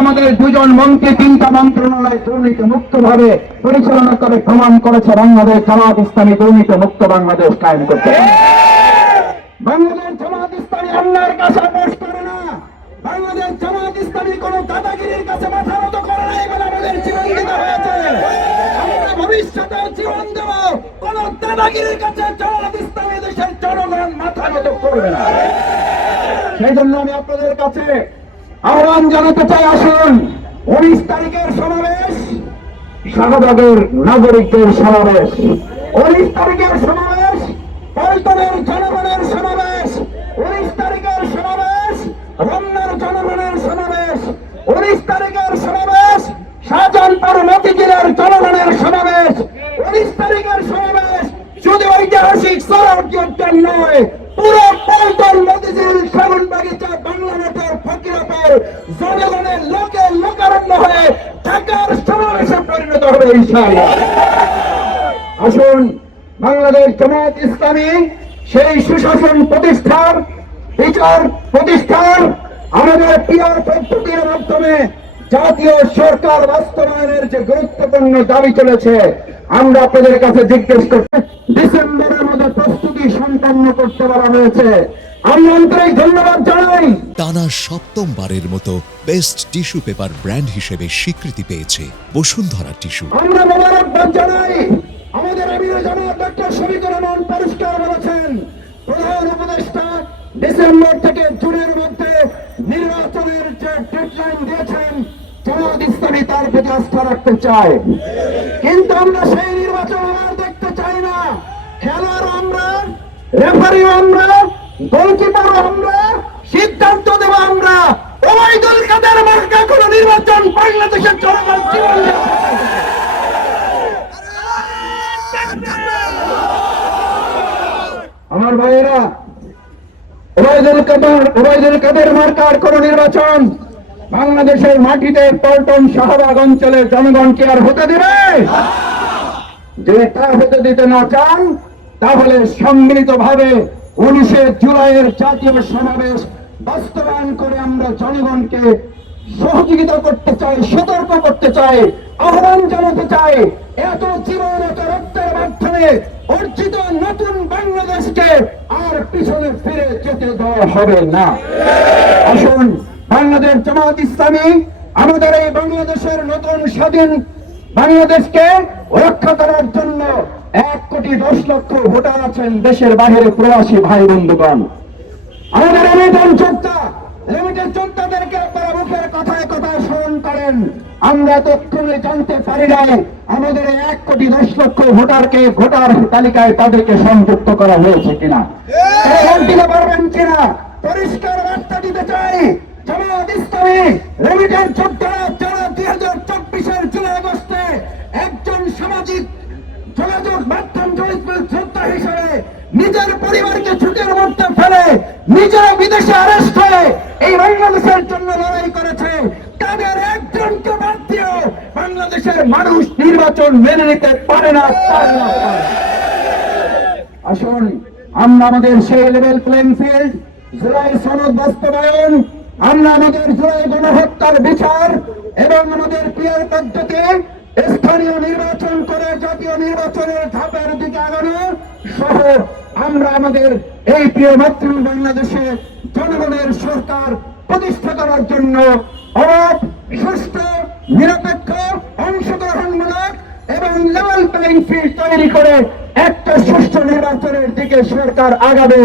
আমাদের দুজন মন্ত্রী তিনটা মন্ত্রণালয় দুর্নীতি মুক্ত ভাবে পরিচালনা করে প্রমাণ করেছে বাংলাদেশ জামাত ইসলামী দুর্নীতি মুক্ত বাংলাদেশ কায়েম করতে পারে। বাংলাদেশ জামাত ইসলামী অন্যায়ের কাছে আপোষ করে না। বাংলাদেশ জামাত ইসলামী কোন দাদাগিরির কাছে মাথা নত করে না। এগুলো আমাদের জীবন দিতে হয়েছে। আমরা ভবিষ্যতে জীবন দেব। কোন দাদাগিরির কাছে জামাত ইসলামী দেশের জনগণ মাথা নত করবে না। সেই জন্য আমি আপনাদের কাছে আহ্বান জানাতে চাই, আসুন 19 তারিখের সমাবেশ শাহবাগের নাগরিকদের সমাবেশ, 19 তারিখের সমাবেশ পল্টনের জনগণের সমাবেশ, 19 তারিখের সমাবেশ রমনার জনগণের সমাবেশ, 19 তারিখের সমাবেশ শাহজাহানপুর মতিঝিলের জনগণের সমাবেশ, 19 তারিখের সমাবেশ শুধু ঐতিহাসিক সড়কের নয়, পুরো পল্টন মতিঝিল সেগুনবাগিচা বাংলা মোটর ফকিরাপুর জনগণের লোকে লোকারণ্য হয়ে ঢাকার সমাবেশে পরিণত হবে ইনশাআল্লাহ। আসুন বাংলাদেশ জামাত ইসলামী সেই সুশাসন প্রতিষ্ঠার, বিচার প্রতিষ্ঠার, আমাদের পিয়ার পদ্ধতির মাধ্যমে জাতীয় সরকার বাস্তবায়নের যে গুরুত্বপূর্ণ দাবি চলেছে, আমরা আপনাদের কাছে জিজ্ঞেস করতে ডিসেম্বরের মধ্যে প্রস্তুতি সম্পন্ন করতে বলা হয়েছে। আমি আন্তরিক ধন্যবাদ জানাই। টানা সপ্তমবারের মতো বেস্ট টিস্যু পেপার ব্র্যান্ড হিসেবে স্বীকৃতি পেয়েছে বসুন্ধরা টিস্যু। আমরা মোবারকবাদ জানাই। আমাদের আমির জামাত ডক্টর শফিকুর রহমান পরিষ্কার বলেছেন, প্রধান উপদেষ্টা ডিসেম্বর থেকে জুনের মধ্যে নির্বাচনের যে ডেডলাইন দিয়েছেন, জামাত ইসলামী তার প্রতি আস্থা রাখতে চায়। কিন্তু আমরা সেই নির্বাচন আর দেখতে চাই না। খেলোয়াড় আমরা, রেফারিও আমরা, গোলকিপারও আমরা, সিদ্ধান্ত দেব আমরা। ওবায়দুল কাদের মার্কা কোন নির্বাচন বাংলাদেশের জনগণ জীবন আমার ভাইয়েরা, ওবায়দুল কাদের মার্কার কোন নির্বাচন বাংলাদেশের মাটিতে পল্টন শাহবাগ অঞ্চলের জনগণ কি আর হতে দেবে? যদি তা হতে দিতে না চান, তাহলে সম্মিলিত ভাবে 19 জুলাইয়ের জাতীয় সমাবেশ বাস্তবায়ন করে আমরা জনগণকে সহযোগিতা করতে চাই, সতর্ক করতে চাই, আহ্বান জানাতে চাই। এত জীবন, এত রক্তের মাধ্যমে অর্জিত নতুন বাংলাদেশকে আর পিছনে ফিরে যেতে দেওয়া হবে না। আসুন বাংলাদেশ জামাত ইসলামী আমাদের এই বাংলাদেশের নতুন স্বাধীন বাংলাদেশকে রক্ষা করার জন্য 1,10,00,000 ভোটার আছেন দেশের বাইরে প্রবাসী ভাই বন্ধুগণ। আমাদের রেমিটেড যোদ্ধাদেরকে আপনারা মুখের কথায় কথায় স্মরণ করেন। আমরা এতক্ষণে জানতে পারি নাই আমাদের 1,10,00,000 ভোটারকে ভোটার তালিকায় তাদেরকে সংযুক্ত করা হয়েছে কিনা, দিতে পারবেন কিনা? পরিষ্কার বার্তা দিতে চাই, জামাত ইসলামী রেমিটেড যোদ্ধারা যারা 2024-এর জুলাই আগস্টে একজন সামাজিক যোগাযোগ মাধ্যম যোদ্ধা হিসেবে নিজের পরিবারকে ছুটির মধ্যে ফেলে নিজেরা বিদেশে অ্যারেস্ট হয়ে এই বাংলাদেশের জন্য লড়াই করেছে, তাদের একজনকে বাদ দিয়েও বাংলাদেশের মানুষ নির্বাচন মেনে নিতে পারে না। আসুন আমরা আমাদের সেই লেভেল প্লেইং ফিল্ড, জুলাই সনদ বাস্তবায়ন, আমরা আমাদের জুলাই গণহত্যার বিচার এবং আমাদের পিয়ার পদ্ধতি স্থানীয় নির্বাচন করে জাতীয় নির্বাচনের ধাপের দিকে আগানো সহ আমরা আমাদের এই প্রিয় মাতৃ বাংলাদেশে জনগণের সরকার প্রতিষ্ঠা করার জন্য অবাধ, সুষ্ঠু, নিরপেক্ষ, অংশগ্রহণমূলক এবং লেভেল প্লেইং ফিল্ড তৈরি করে একটা সুষ্ঠু নির্বাচনের দিকে সরকার আগাবে।